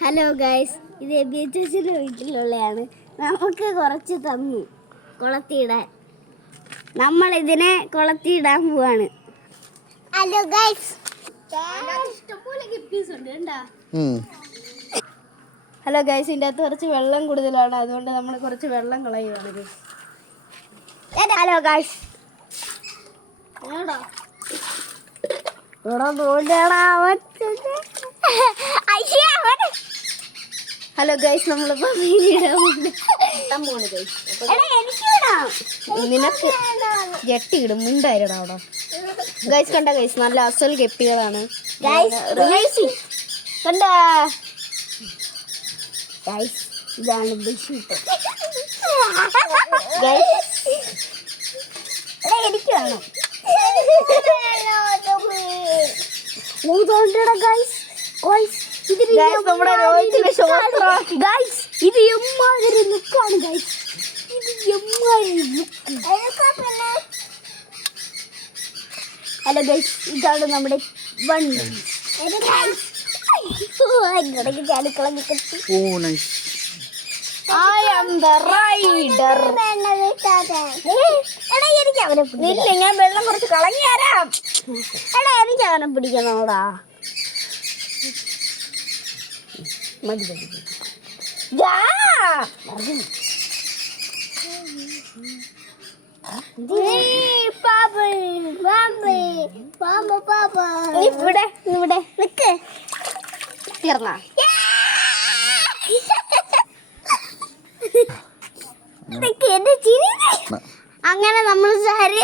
Hello guys, ഇത് AB ചേച്ചിയുടെ വീട്ടിലുള്ളതാണ്. നമുക്ക് കുറച്ച് തന്നു കുളത്തിയിടാൻ. നമ്മളിതിനെ കുളത്തിയിടാൻ പോവാണ്. ഹലോ ഗൈസ്, ഹലോ ഗൈസ്, ഇതിൻ്റെ അകത്ത് കുറച്ച് വെള്ളം കൂടുതലാണ്, അതുകൊണ്ട് നമ്മൾ കുറച്ച് വെള്ളം കളയുകയാണ്. ഹലോ ഗൈസ്, ഹലോ ഗൈസ്, നമ്മളിപ്പോ നിനക്ക് ജട്ടി ഇടും മുണ്ടായിരടാ അവിടെ. ഗൈസ് കണ്ട ഗൈസ്, നല്ല അസൽ ഗപ്പികളാണ്. കണ്ട ഗൈസ്, ഇതാണ് എനിക്ക് വേണം. നമ്മുടെ രോഹിത്തിന്റെ ഗൈസ്, ഇത് എമ്മാതിരി ലുക്കാണ് ഗൈസ്, ഇത് എമ്മാതിരി ലുക്ക്. ഹലോ ഗൈസ്, ഇതാണ് നമ്മുടെ വണ്ടി. I am the rider. ഇല്ല, ഞാൻ വെള്ളം കുറച്ച് കളഞ്ഞു തരാം. എടാ, എനിക്ക് അവനെ പിടിക്കണോടാ. മതി മതി. ഇവിടെ ഇവിടെ നിക്ക്. തീർന്നാ? അങ്ങനെ നമ്മൾ ശരി.